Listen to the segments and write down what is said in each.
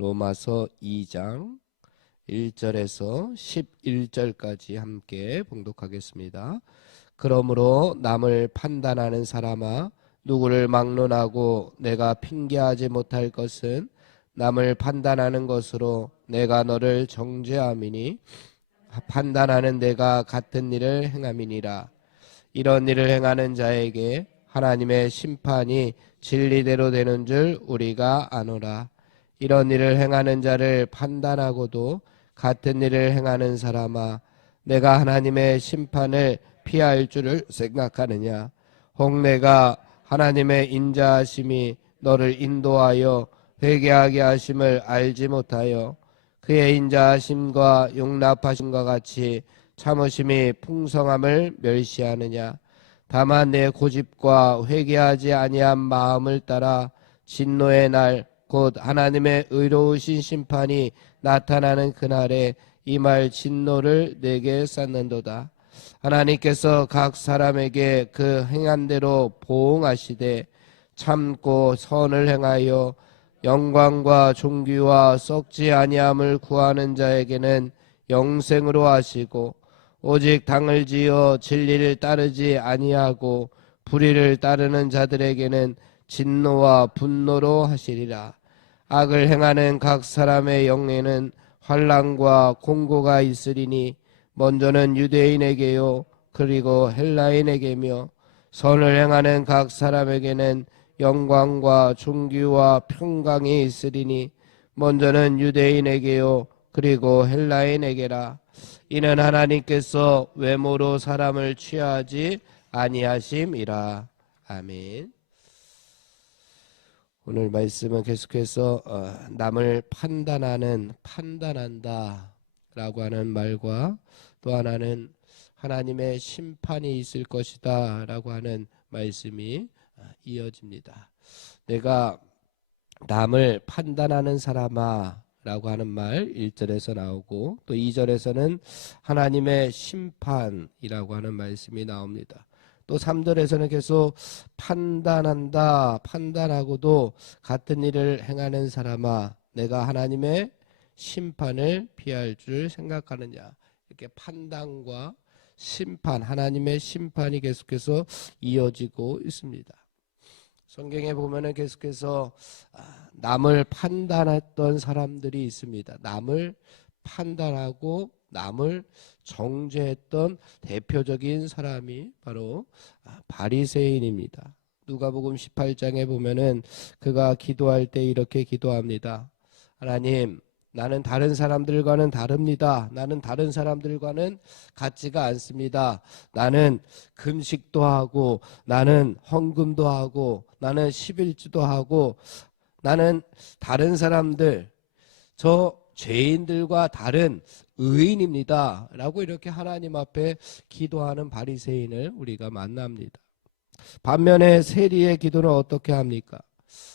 로마서 2장 1절에서 11절까지 함께 봉독하겠습니다. 그러므로 남을 판단하는 사람아, 누구를 막론하고 내가 핑계하지 못할 것은 남을 판단하는 것으로 내가 너를 정죄함이니 판단하는 내가 같은 일을 행함이니라. 이런 일을 행하는 자에게 하나님의 심판이 진리대로 되는 줄 우리가 아노라. 이런 일을 행하는 자를 판단하고도 같은 일을 행하는 사람아, 내가 하나님의 심판을 피할 줄을 생각하느냐? 혹 내가 하나님의 인자하심이 너를 인도하여 회개하게 하심을 알지 못하여 그의 인자하심과 용납하심과 같이 참으심이 풍성함을 멸시하느냐? 다만 내 고집과 회개하지 아니한 마음을 따라 진노의 날 곧 하나님의 의로우신 심판이 나타나는 그날에 임할 진노를 내게 쌓는도다. 하나님께서 각 사람에게 그 행한 대로 보응하시되 참고 선을 행하여 영광과 존귀와 썩지 아니함을 구하는 자에게는 영생으로 하시고, 오직 당을 지어 진리를 따르지 아니하고 불의를 따르는 자들에게는 진노와 분노로 하시리라. 악을 행하는 각 사람의 영에는 환난과 공고가 있으리니 먼저는 유대인에게요 그리고 헬라인에게며, 선을 행하는 각 사람에게는 영광과 존귀와 평강이 있으리니 먼저는 유대인에게요 그리고 헬라인에게라. 이는 하나님께서 외모로 사람을 취하지 아니하심이라. 아멘. 오늘 말씀은 계속해서 남을 판단한다 라고 하는 말과, 또 하나는 하나님의 심판이 있을 것이다 라고 하는 말씀이 이어집니다. 내가 남을 판단하는 사람아 라고 하는 말 1절에서 나오고, 또 2절에서는 하나님의 심판이라고 하는 말씀이 나옵니다. 또 3절에서는 계속 판단하고도 같은 일을 행하는 사람아, 내가 하나님의 심판을 피할 줄 생각하느냐. 이렇게 판단과 심판, 하나님의 심판이 계속해서 이어지고 있습니다. 성경에 보면은 계속해서 남을 판단했던 사람들이 있습니다. 남을 판단하고 남을 정죄했던 대표적인 사람이 바로 바리새인입니다. 누가복음 18장에 보면은 그가 기도할 때 이렇게 기도합니다. 하나님, 나는 다른 사람들과는 다릅니다. 나는 다른 사람들과는 같지가 않습니다. 나는 금식도 하고, 나는 헌금도 하고, 나는 11주도 하고, 나는 다른 사람들, 저 죄인들과 다른 의인입니다 라고 이렇게 하나님 앞에 기도하는 바리새인을 우리가 만납니다. 반면에 세리의 기도는 어떻게 합니까?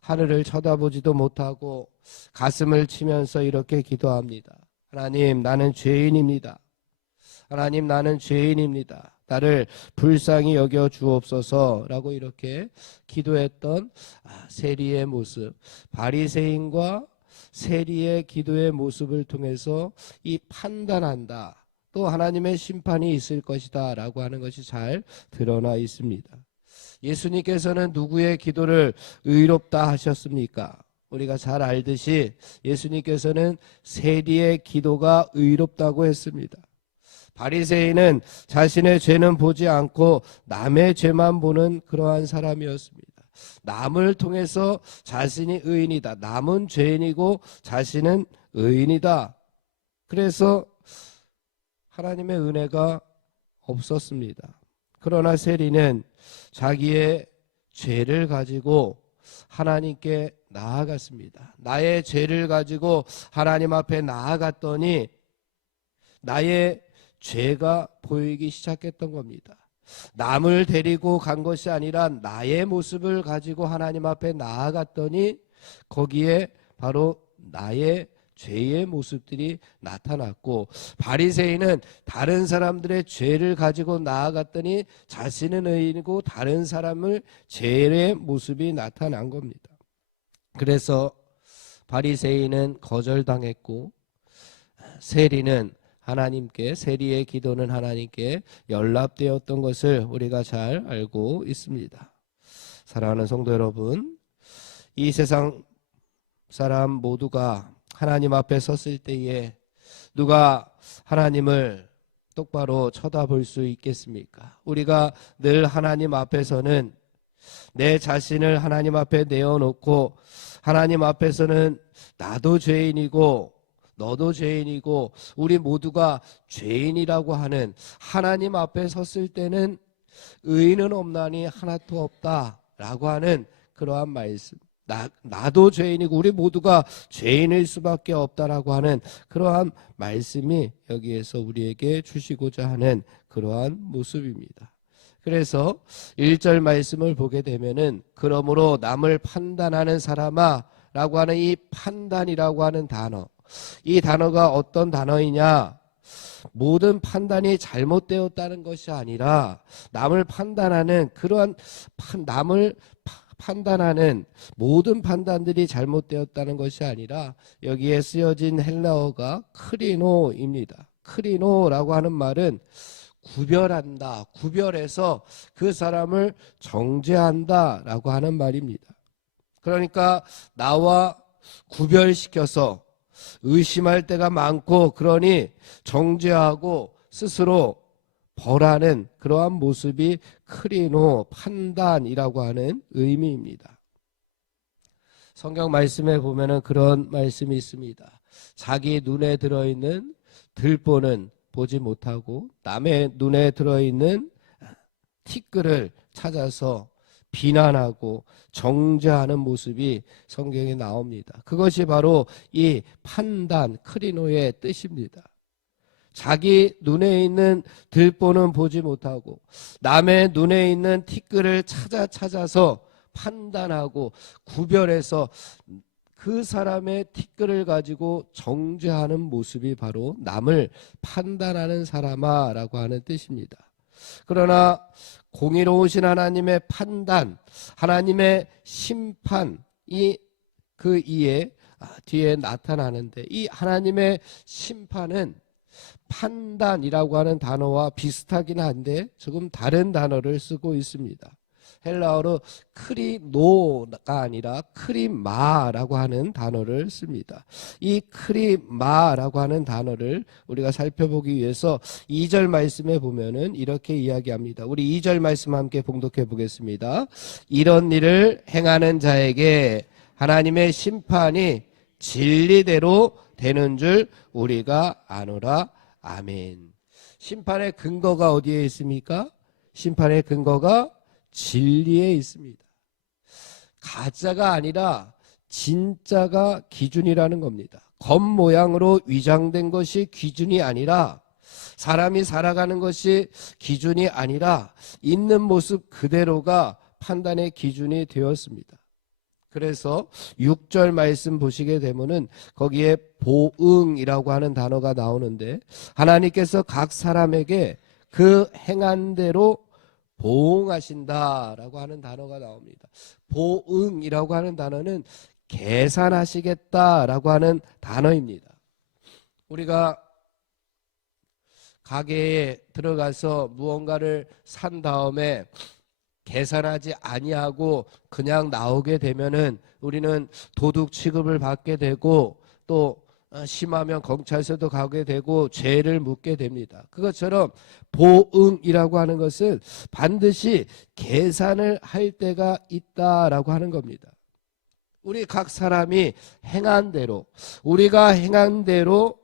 하늘을 쳐다보지도 못하고 가슴을 치면서 이렇게 기도합니다. 하나님, 나는 죄인입니다. 하나님, 나는 죄인입니다. 나를 불쌍히 여겨 주옵소서 라고 이렇게 기도했던 세리의 모습, 바리새인과 세리의 기도의 모습을 통해서 이 판단한다, 또 하나님의 심판이 있을 것이다 라고 하는 것이 잘 드러나 있습니다. 예수님께서는 누구의 기도를 의롭다 하셨습니까? 우리가 잘 알듯이 예수님께서는 세리의 기도가 의롭다고 했습니다. 바리새인은 자신의 죄는 보지 않고 남의 죄만 보는 그러한 사람이었습니다. 남을 통해서 자신이 의인이다. 남은 죄인이고 자신은 의인이다. 그래서 하나님의 은혜가 없었습니다. 그러나 세리는 자기의 죄를 가지고 하나님께 나아갔습니다. 나의 죄를 가지고 하나님 앞에 나아갔더니 나의 죄가 보이기 시작했던 겁니다. 남을 데리고 간 것이 아니라 나의 모습을 가지고 하나님 앞에 나아갔더니 거기에 바로 나의 죄의 모습들이 나타났고, 바리새인은 다른 사람들의 죄를 가지고 나아갔더니 자신은 의인이고 다른 사람을 죄의 모습이 나타난 겁니다. 그래서 바리새인은 거절당했고 세리는 세리의 기도는 하나님께 연락되었던 것을 우리가 잘 알고 있습니다. 사랑하는 성도 여러분, 이 세상 사람 모두가 하나님 앞에 섰을 때에 누가 하나님을 똑바로 쳐다볼 수 있겠습니까? 우리가 늘 하나님 앞에서는 내 자신을 하나님 앞에 내어놓고 하나님 앞에서는 나도 죄인이고 너도 죄인이고 우리 모두가 죄인이라고 하는 하나님 앞에 섰을 때는 의인은 없나니 하나도 없다라고 하는 그러한 말씀, 나도 죄인이고 우리 모두가 죄인일 수밖에 없다라고 하는 그러한 말씀이 여기에서 우리에게 주시고자 하는 그러한 모습입니다. 그래서 1절 말씀을 보게 되면은 그러므로 남을 판단하는 사람아 라고 하는 이 판단이라고 하는 단어, 이 단어가 어떤 단어이냐, 모든 판단이 잘못되었다는 것이 아니라 남을 판단하는 그러한 남을 판단하는 모든 판단들이 잘못되었다는 것이 아니라 여기에 쓰여진 헬라어가 크리노입니다. 크리노라고 하는 말은 구별한다, 구별해서 그 사람을 정죄한다 라고 하는 말입니다. 그러니까 나와 구별시켜서 의심할 때가 많고 그러니 정죄하고 스스로 벌하는 그러한 모습이 크리노, 판단이라고 하는 의미입니다. 성경 말씀에 보면은 그런 말씀이 있습니다. 자기 눈에 들어있는 들보는 보지 못하고 남의 눈에 들어있는 티끌을 찾아서 비난하고 정죄하는 모습이 성경에 나옵니다. 그것이 바로 이 판단, 크리노의 뜻입니다. 자기 눈에 있는 들보는 보지 못하고 남의 눈에 있는 티끌을 찾아서 판단하고 구별해서 그 사람의 티끌을 가지고 정죄하는 모습이 바로 남을 판단하는 사람아 라고 하는 뜻입니다. 그러나 공의로우신 하나님의 판단, 하나님의 심판이 그 이에 뒤에 나타나는데 이 하나님의 심판은 판단이라고 하는 단어와 비슷하긴 한데 조금 다른 단어를 쓰고 있습니다. 헬라어로 크리노가 아니라 크리마라고 하는 단어를 씁니다. 이 크리마라고 하는 단어를 우리가 살펴보기 위해서 2절 말씀에 보면은 이렇게 이야기합니다. 우리 2절 말씀 함께 봉독해 보겠습니다. 이런 일을 행하는 자에게 하나님의 심판이 진리대로 되는 줄 우리가 아노라. 아멘. 심판의 근거가 어디에 있습니까? 심판의 근거가 진리에 있습니다. 가짜가 아니라 진짜가 기준이라는 겁니다. 겉모양으로 위장된 것이 기준이 아니라 사람이 살아가는 것이 기준이 아니라 있는 모습 그대로가 판단의 기준이 되었습니다. 그래서 6절 말씀 보시게 되면은 거기에 보응이라고 하는 단어가 나오는데 하나님께서 각 사람에게 그 행한 대로 보응하신다라고 하는 단어가 나옵니다. 보응이라고 하는 단어는 계산하시겠다라고 하는 단어입니다. 우리가 가게에 들어가서 무언가를 산 다음에 계산하지 아니하고 그냥 나오게 되면은 우리는 도둑 취급을 받게 되고 또 심하면 경찰서도 가게 되고 죄를 묻게 됩니다. 그것처럼 보응이라고 하는 것은 반드시 계산을 할 때가 있다라고 하는 겁니다. 우리 각 사람이 행한 대로, 우리가 행한 대로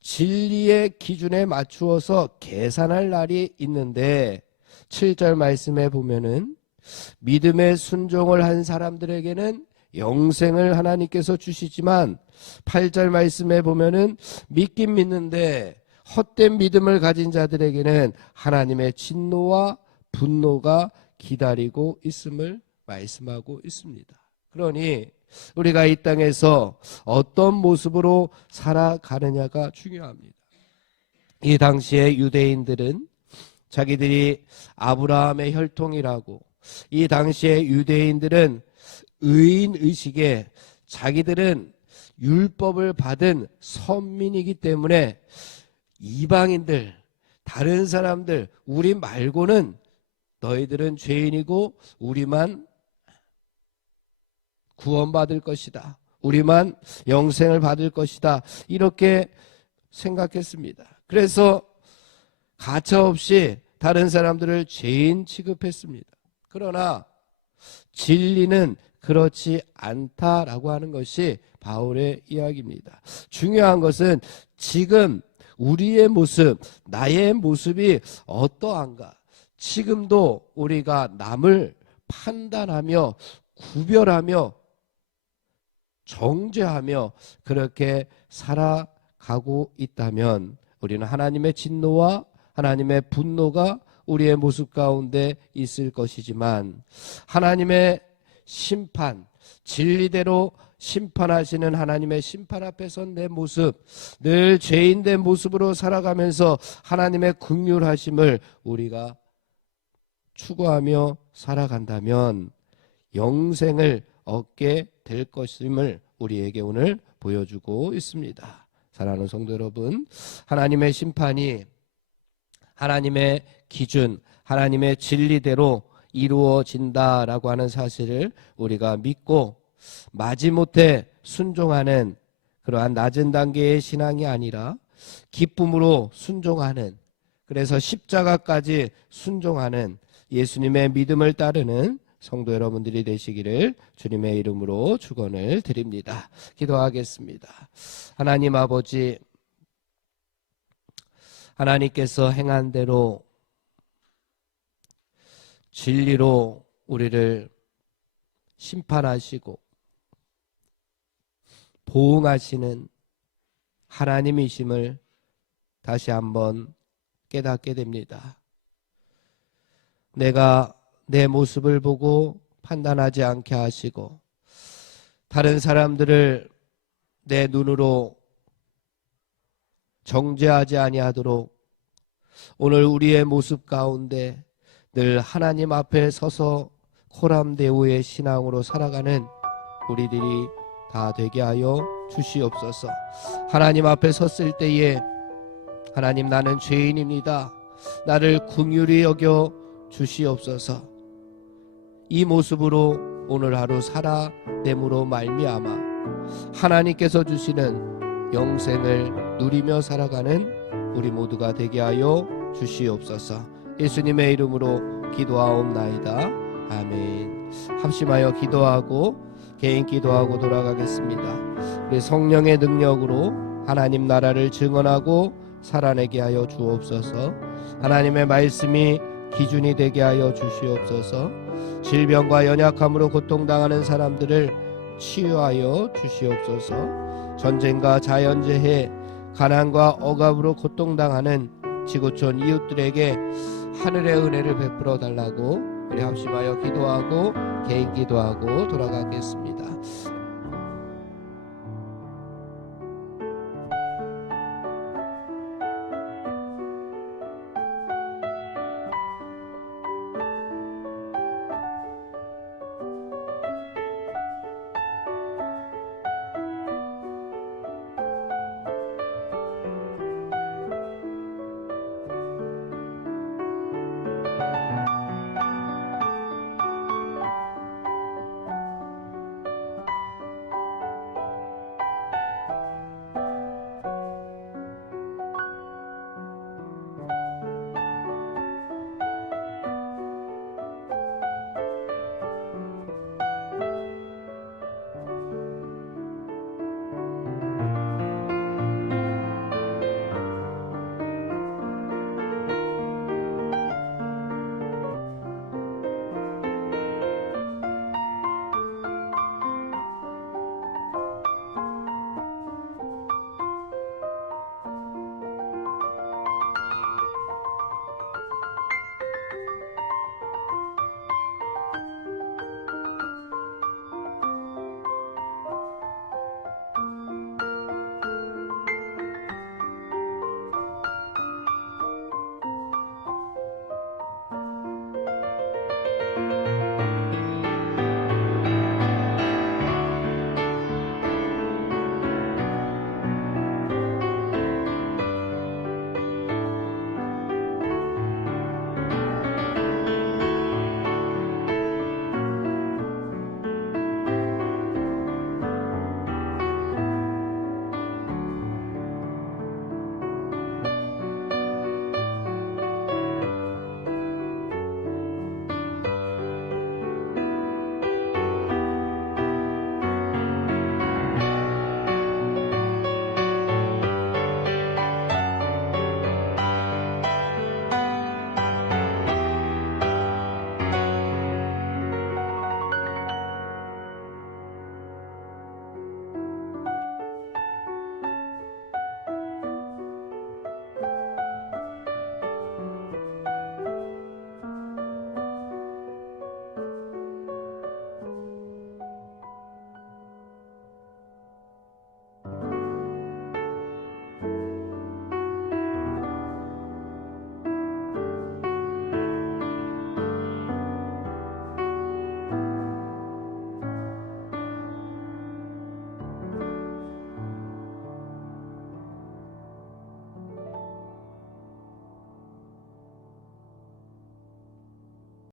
진리의 기준에 맞추어서 계산할 날이 있는데 7절 말씀에 보면은 믿음의 순종을 한 사람들에게는 영생을 하나님께서 주시지만 8절 말씀에 보면은 믿긴 믿는데 헛된 믿음을 가진 자들에게는 하나님의 진노와 분노가 기다리고 있음을 말씀하고 있습니다. 그러니 우리가 이 땅에서 어떤 모습으로 살아가느냐가 중요합니다. 이 당시에 유대인들은 자기들이 아브라함의 혈통이라고, 이 당시에 유대인들은 의인의식에 자기들은 율법을 받은 선민이기 때문에 이방인들, 다른 사람들, 우리 말고는 너희들은 죄인이고 우리만 구원받을 것이다. 우리만 영생을 받을 것이다. 이렇게 생각했습니다. 그래서 가차없이 다른 사람들을 죄인 취급했습니다. 그러나 진리는 그렇지 않다라고 하는 것이 바울의 이야기입니다. 중요한 것은 지금 우리의 모습, 나의 모습이 어떠한가? 지금도 우리가 남을 판단하며 구별하며 정죄하며 그렇게 살아가고 있다면 우리는 하나님의 진노와 하나님의 분노가 우리의 모습 가운데 있을 것이지만 하나님의 심판, 진리대로 심판하시는 하나님의 심판 앞에 선 내 모습, 늘 죄인된 모습으로 살아가면서 하나님의 긍휼하심을 우리가 추구하며 살아간다면 영생을 얻게 될 것임을 우리에게 오늘 보여주고 있습니다. 사랑하는 성도 여러분, 하나님의 심판이 하나님의 기준, 하나님의 진리대로 이루어진다라고 하는 사실을 우리가 믿고 마지못해 순종하는 그러한 낮은 단계의 신앙이 아니라 기쁨으로 순종하는, 그래서 십자가까지 순종하는 예수님의 믿음을 따르는 성도 여러분들이 되시기를 주님의 이름으로 축원을 드립니다. 기도하겠습니다. 하나님 아버지, 하나님께서 행한 대로 진리로 우리를 심판하시고 보응하시는 하나님이심을 다시 한번 깨닫게 됩니다. 내가 내 모습을 보고 판단하지 않게 하시고 다른 사람들을 내 눈으로 정죄하지 아니하도록 오늘 우리의 모습 가운데 늘 하나님 앞에 서서 코람데오의 신앙으로 살아가는 우리들이 다 되게 하여 주시옵소서. 하나님 앞에 섰을 때에 하나님, 나는 죄인입니다. 나를 긍휼히 여겨 주시옵소서. 이 모습으로 오늘 하루 살아냄으로 말미암아 하나님께서 주시는 영생을 누리며 살아가는 우리 모두가 되게 하여 주시옵소서. 예수님의 이름으로 기도하옵나이다. 아멘. 합심하여 기도하고 개인 기도하고 돌아가겠습니다. 우리 성령의 능력으로 하나님 나라를 증언하고 살아내게 하여 주옵소서. 하나님의 말씀이 기준이 되게 하여 주시옵소서. 질병과 연약함으로 고통당하는 사람들을 치유하여 주시옵소서. 전쟁과 자연재해, 가난과 억압으로 고통당하는 지구촌 이웃들에게 하늘의 은혜를 베풀어 달라고 우리 합심하여 기도하고 개인 기도하고 돌아가겠습니다.